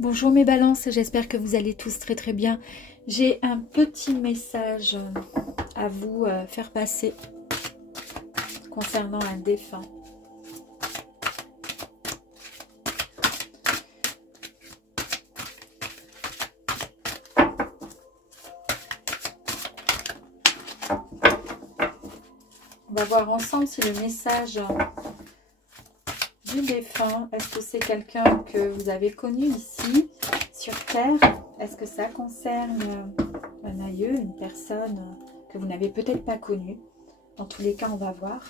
Bonjour mes balances, j'espère que vous allez tous très très bien. J'ai un petit message à vous faire passer concernant un défunt. On va voir ensemble si le message du défunt, est-ce que c'est quelqu'un que vous avez connu ici sur Terre? Est-ce que ça concerne un aïeux, une personne que vous n'avez peut-être pas connue? Dans tous les cas, on va voir.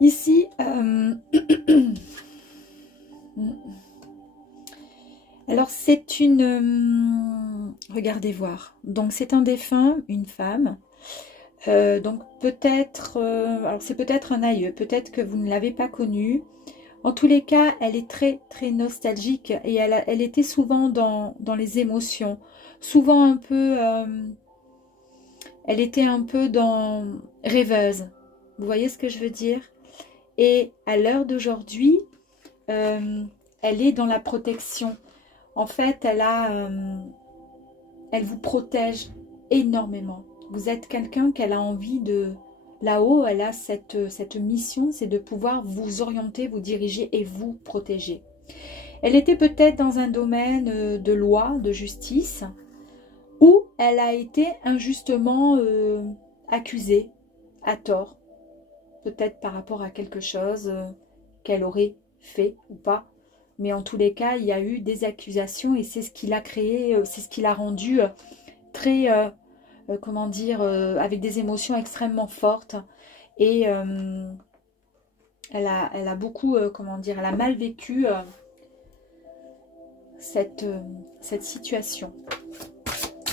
Ici, alors c'est une... regardez voir. Donc c'est un défunt, une femme. Donc peut-être, alors c'est peut-être un aïeux, peut-être que vous ne l'avez pas connu. En tous les cas, elle est très très nostalgique et elle était souvent dans les émotions, souvent un peu, elle était un peu dans rêveuse. Vous voyez ce que je veux dire? Et à l'heure d'aujourd'hui, elle est dans la protection. En fait, elle vous protège énormément. Vous êtes quelqu'un qu'elle a envie de... Là-haut, elle a cette mission, c'est de pouvoir vous orienter, vous diriger et vous protéger. Elle était peut-être dans un domaine de loi, de justice, où elle a été injustement accusée, à tort. Peut-être par rapport à quelque chose qu'elle aurait fait ou pas. Mais en tous les cas, il y a eu des accusations et c'est ce qui l'a créé, c'est ce qui l'a rendu très... comment dire, avec des émotions extrêmement fortes. Et elle a beaucoup, comment dire, elle a mal vécu cette situation.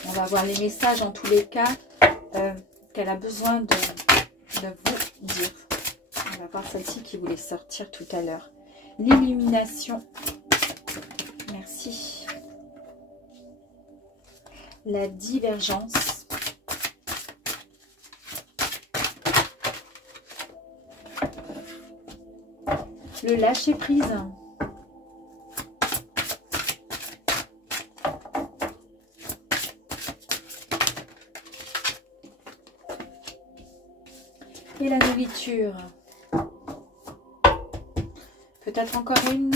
On va voir les messages en tous les cas qu'elle a besoin de vous dire. On va voir celle-ci qui voulait sortir tout à l'heure. L'illumination. Merci. La divergence. Le lâcher prise. Et la nourriture. Peut-être encore une.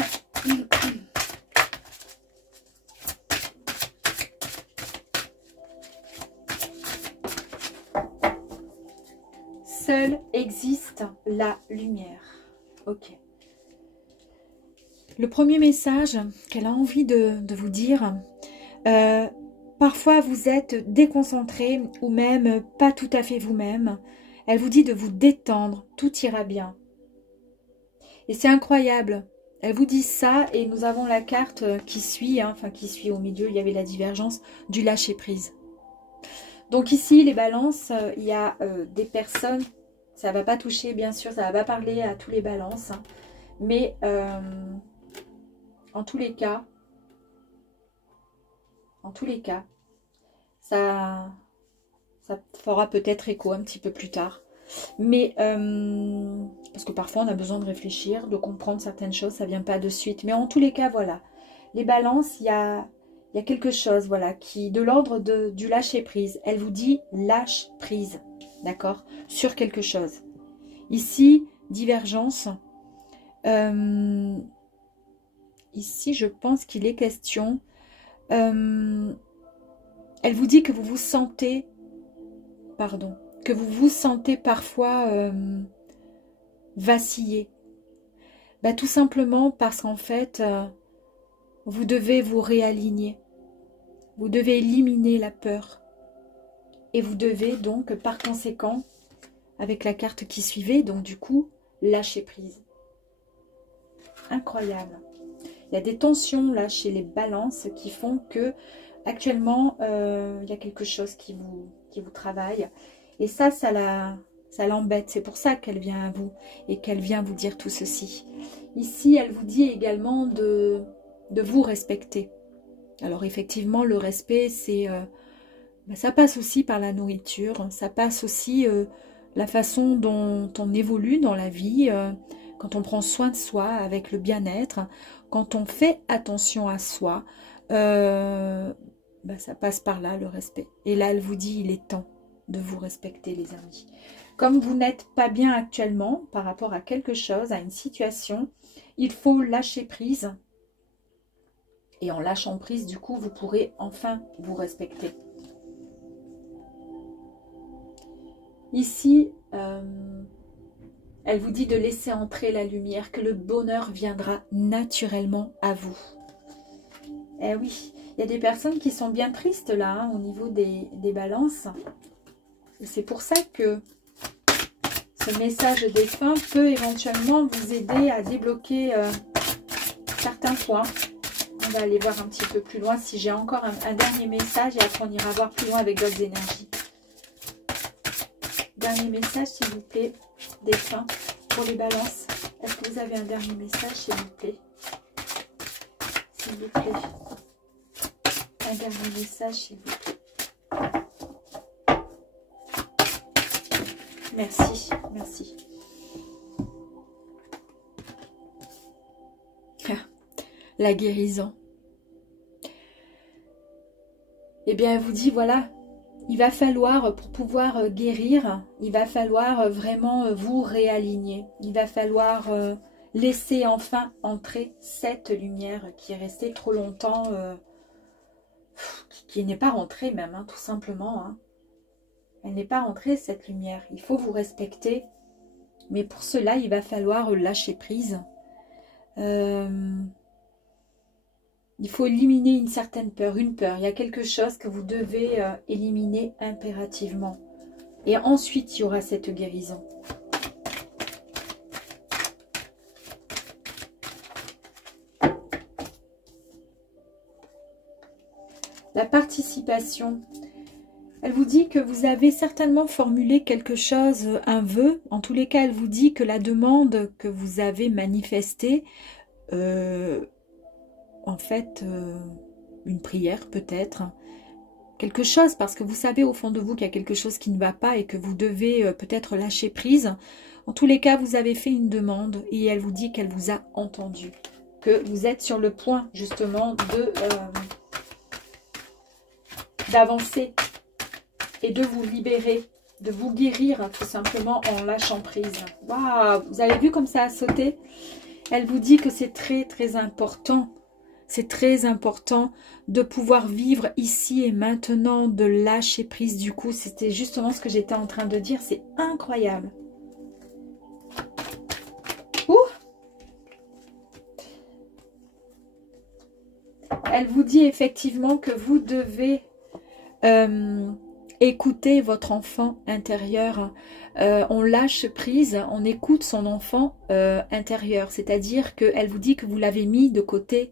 Seule existe la lumière. Ok. Le premier message qu'elle a envie de vous dire, parfois vous êtes déconcentré ou même pas tout à fait vous-même. Elle vous dit de vous détendre, tout ira bien. Et c'est incroyable. Elle vous dit ça et nous avons la carte qui suit, hein, enfin qui suit au milieu, il y avait la divergence du lâcher prise. Donc ici, les balances, il y a des personnes, ça ne va pas toucher bien sûr, ça ne va pas parler à tous les balances, hein, mais... en tous les cas, ça fera peut-être écho un petit peu plus tard. Mais, parce que parfois on a besoin de réfléchir, de comprendre certaines choses, ça ne vient pas de suite. Mais en tous les cas, voilà. Les balances, il y a quelque chose, voilà, qui de l'ordre du lâcher prise. Elle vous dit lâche prise, d'accord, sur quelque chose. Ici, divergence. Ici, je pense qu'il est question. Elle vous dit que vous vous sentez, que vous vous sentez parfois vaciller. Bah, tout simplement parce qu'en fait, vous devez vous réaligner. Vous devez éliminer la peur. Et vous devez donc, par conséquent, avec la carte qui suivait, donc du coup, lâcher prise. Incroyable. Il y a des tensions là chez les balances qui font que actuellement il y a quelque chose qui vous travaille. Et ça l'embête. C'est pour ça qu'elle vient à vous et qu'elle vient vous dire tout ceci. Ici, elle vous dit également de vous respecter. Alors effectivement, le respect, c'est ça passe aussi par la nourriture. Ça passe aussi la façon dont on évolue dans la vie. quand on prend soin de soi avec le bien-être, quand on fait attention à soi, ça passe par là, le respect. Et là, elle vous dit, il est temps de vous respecter, les amis. Comme vous n'êtes pas bien actuellement par rapport à quelque chose, à une situation, il faut lâcher prise. Et en lâchant prise, du coup, vous pourrez enfin vous respecter. Ici, elle vous dit de laisser entrer la lumière, que le bonheur viendra naturellement à vous. Eh oui, il y a des personnes qui sont bien tristes là, hein, au niveau des balances. C'est pour ça que ce message défunt peut éventuellement vous aider à débloquer certains points. On va aller voir un petit peu plus loin si j'ai encore un dernier message et après on ira voir plus loin avec d'autres énergies. Dernier message s'il vous plaît, défunt pour les balances. Est-ce que vous avez un dernier message s'il vous plaît? S'il vous plaît. Un dernier message s'il vous plaît. Merci, merci. La guérison. Eh bien, elle vous dit, voilà, il va falloir, pour pouvoir guérir, il va falloir vraiment vous réaligner. Il va falloir laisser enfin entrer cette lumière qui est restée trop longtemps, qui n'est pas rentrée même, hein, tout simplement. Hein. Elle n'est pas rentrée, cette lumière. Il faut vous respecter, mais pour cela, il va falloir lâcher prise. Il faut éliminer une certaine peur, une peur. Il y a quelque chose que vous devez éliminer impérativement. Et ensuite, il y aura cette guérison. La participation. Elle vous dit que vous avez certainement formulé quelque chose, un vœu. En tous les cas, elle vous dit que la demande que vous avez manifestée, en fait, une prière peut-être, quelque chose, parce que vous savez au fond de vous qu'il y a quelque chose qui ne va pas et que vous devez peut-être lâcher prise. En tous les cas, vous avez fait une demande et elle vous dit qu'elle vous a entendu, que vous êtes sur le point justement d'avancer et de vous libérer, de vous guérir tout simplement en lâchant prise. Waouh, vous avez vu comme ça a sauté? Elle vous dit que c'est très très important. C'est très important de pouvoir vivre ici et maintenant, de lâcher prise. Du coup, c'était justement ce que j'étais en train de dire. C'est incroyable. Ouh! Elle vous dit effectivement que vous devez écouter votre enfant intérieur. On lâche prise, on écoute son enfant intérieur. C'est-à-dire qu'elle vous dit que vous l'avez mis de côté.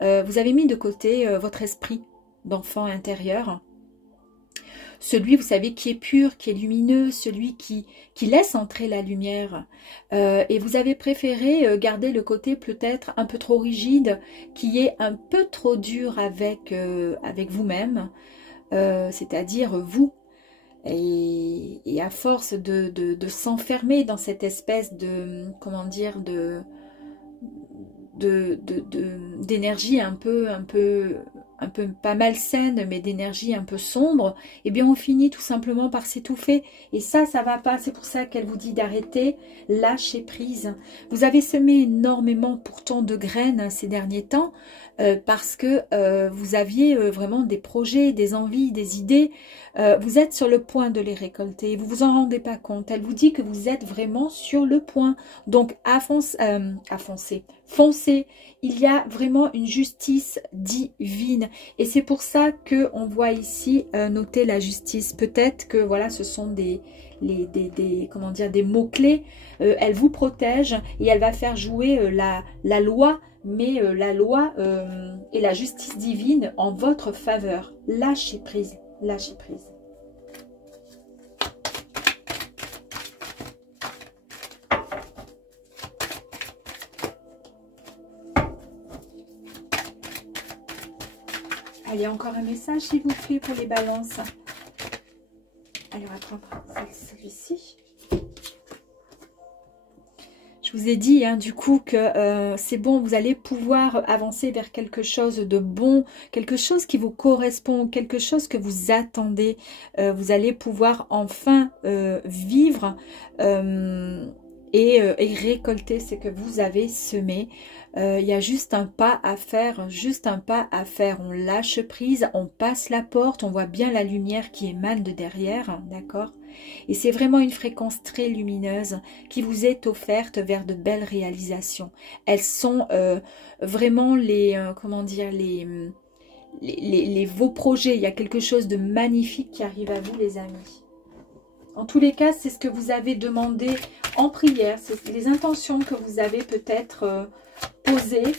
Vous avez mis de côté votre esprit d'enfant intérieur. Celui, vous savez, qui est pur, qui est lumineux, celui qui laisse entrer la lumière. Et vous avez préféré garder le côté peut-être un peu trop rigide, qui est un peu trop dur avec vous-même, c'est-à-dire vous. Et à force de s'enfermer dans cette espèce de, comment dire, d'énergie un peu pas malsaine, mais d'énergie un peu sombre, eh bien on finit tout simplement par s'étouffer. Et ça va pas. C'est pour ça qu'elle vous dit d'arrêter, lâcher prise. Vous avez semé énormément pourtant de graines ces derniers temps, parce que vous aviez vraiment des projets, des envies, des idées. Vous êtes sur le point de les récolter. Vous vous en rendez pas compte. Elle vous dit que vous êtes vraiment sur le point. Donc foncez. Il y a vraiment une justice divine. Et c'est pour ça que on voit ici noter la justice. Peut-être que voilà, ce sont des mots-clés. Elle vous protège et elle va faire jouer la loi, mais la loi et la justice divine en votre faveur. Lâchez prise, lâchez prise. Allez, encore un message s'il vous plaît pour les balances. Allez, on va prendre celui-ci. Je Je vous ai dit du coup que c'est bon, vous allez pouvoir avancer vers quelque chose de bon, quelque chose qui vous correspond, quelque chose que vous attendez. Vous allez pouvoir enfin vivre et récolter ce que vous avez semé. Il y a juste un pas à faire, juste un pas à faire. On lâche prise, on passe la porte, on voit bien la lumière qui émane de derrière, d'accord? Et c'est vraiment une fréquence très lumineuse qui vous est offerte vers de belles réalisations. Elles sont vraiment comment dire, vos projets. Il y a quelque chose de magnifique qui arrive à vous, les amis. En tous les cas, c'est ce que vous avez demandé en prière. C'est les intentions que vous avez peut-être posées.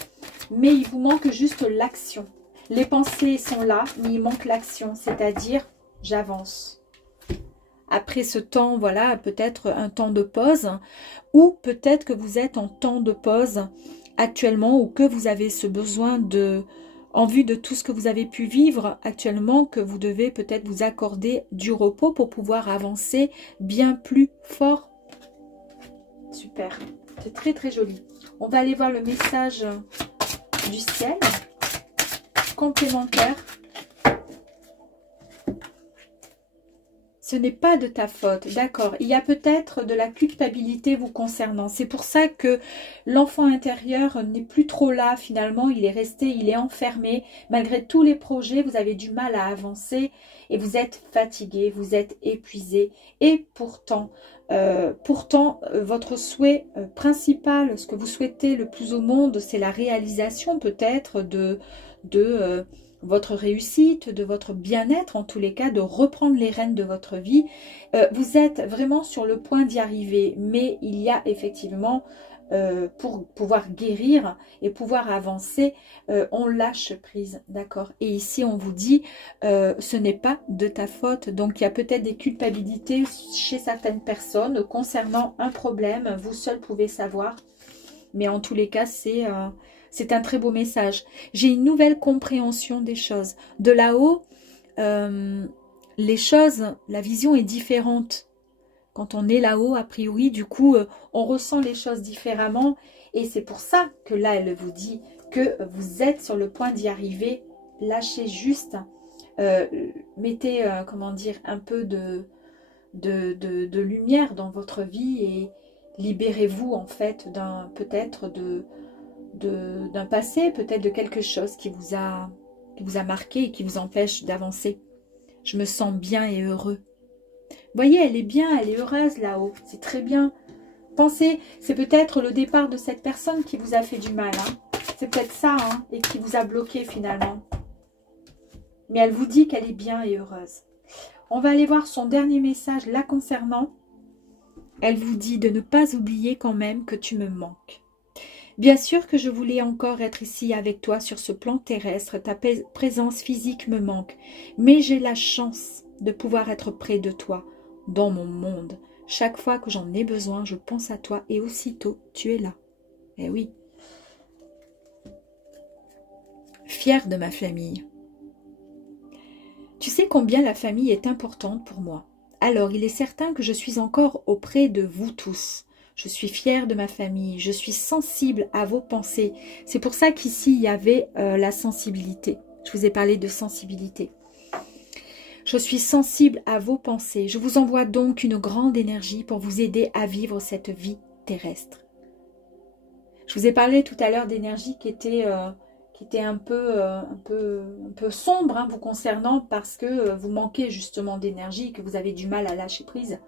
Mais il vous manque juste l'action. Les pensées sont là, mais il manque l'action. C'est-à-dire, j'avance. Après ce temps, voilà, peut-être un temps de pause. Ou peut-être que vous êtes en temps de pause actuellement. Ou que vous avez ce besoin de... En vue de tout ce que vous avez pu vivre actuellement, que vous devez peut-être vous accorder du repos pour pouvoir avancer bien plus fort. Super, c'est très très joli. On va aller voir le message du ciel, complémentaire. Ce n'est pas de ta faute, d'accord. Il y a peut-être de la culpabilité vous concernant. C'est pour ça que l'enfant intérieur n'est plus trop là finalement. Il est resté, il est enfermé. Malgré tous les projets, vous avez du mal à avancer et vous êtes fatigué, vous êtes épuisé. Et pourtant, votre souhait principal, ce que vous souhaitez le plus au monde, c'est la réalisation peut-être de votre réussite, de votre bien-être, en tous les cas, de reprendre les rênes de votre vie. Vous êtes vraiment sur le point d'y arriver, mais il y a effectivement, pour pouvoir guérir et pouvoir avancer, on lâche prise, d'accord? Et ici, on vous dit, ce n'est pas de ta faute. Donc, il y a peut-être des culpabilités chez certaines personnes concernant un problème. Vous seul pouvez savoir. Mais en tous les cas, c'est un très beau message. J'ai une nouvelle compréhension des choses. De là-haut, les choses, la vision est différente. Quand on est là-haut, a priori, du coup, on ressent les choses différemment. Et c'est pour ça que là, elle vous dit que vous êtes sur le point d'y arriver. Lâchez juste, mettez, comment dire, un peu de lumière dans votre vie et libérez-vous en fait d'un peut-être d'un passé, peut-être de quelque chose qui vous a marqué et qui vous empêche d'avancer. Je me sens bien et heureux. Vous voyez, elle est bien, elle est heureuse là-haut. C'est très bien. Pensez, c'est peut-être le départ de cette personne qui vous a fait du mal. Hein. C'est peut-être ça, hein, et qui vous a bloqué finalement. Mais elle vous dit qu'elle est bien et heureuse. On va aller voir son dernier message là concernant. Elle vous dit de ne pas oublier quand même que tu me manques. Bien sûr que je voulais encore être ici avec toi sur ce plan terrestre. Ta présence physique me manque. Mais j'ai la chance de pouvoir être près de toi, dans mon monde. Chaque fois que j'en ai besoin, je pense à toi et aussitôt, tu es là. Eh oui. Fière de ma famille. Tu sais combien la famille est importante pour moi. Alors, il est certain que je suis encore auprès de vous tous. Je suis fière de ma famille, je suis sensible à vos pensées. C'est pour ça qu'ici, il y avait la sensibilité. Je vous ai parlé de sensibilité. Je suis sensible à vos pensées. Je vous envoie donc une grande énergie pour vous aider à vivre cette vie terrestre. Je vous ai parlé tout à l'heure d'énergie qui était un peu sombre hein, vous concernant parce que vous manquez justement d'énergie, que vous avez du mal à lâcher prise.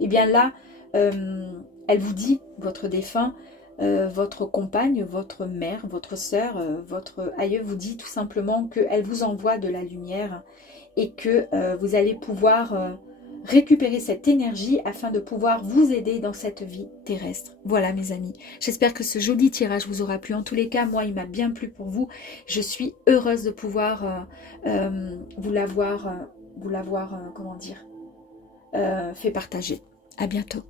Et bien là, elle vous dit, votre défunt, votre compagne, votre mère, votre sœur, votre aïeux vous dit tout simplement qu'elle vous envoie de la lumière et que vous allez pouvoir récupérer cette énergie afin de pouvoir vous aider dans cette vie terrestre. Voilà mes amis, j'espère que ce joli tirage vous aura plu. En tous les cas, moi il m'a bien plu pour vous. Je suis heureuse de pouvoir vous l'avoir, comment dire, fait partager. À bientôt.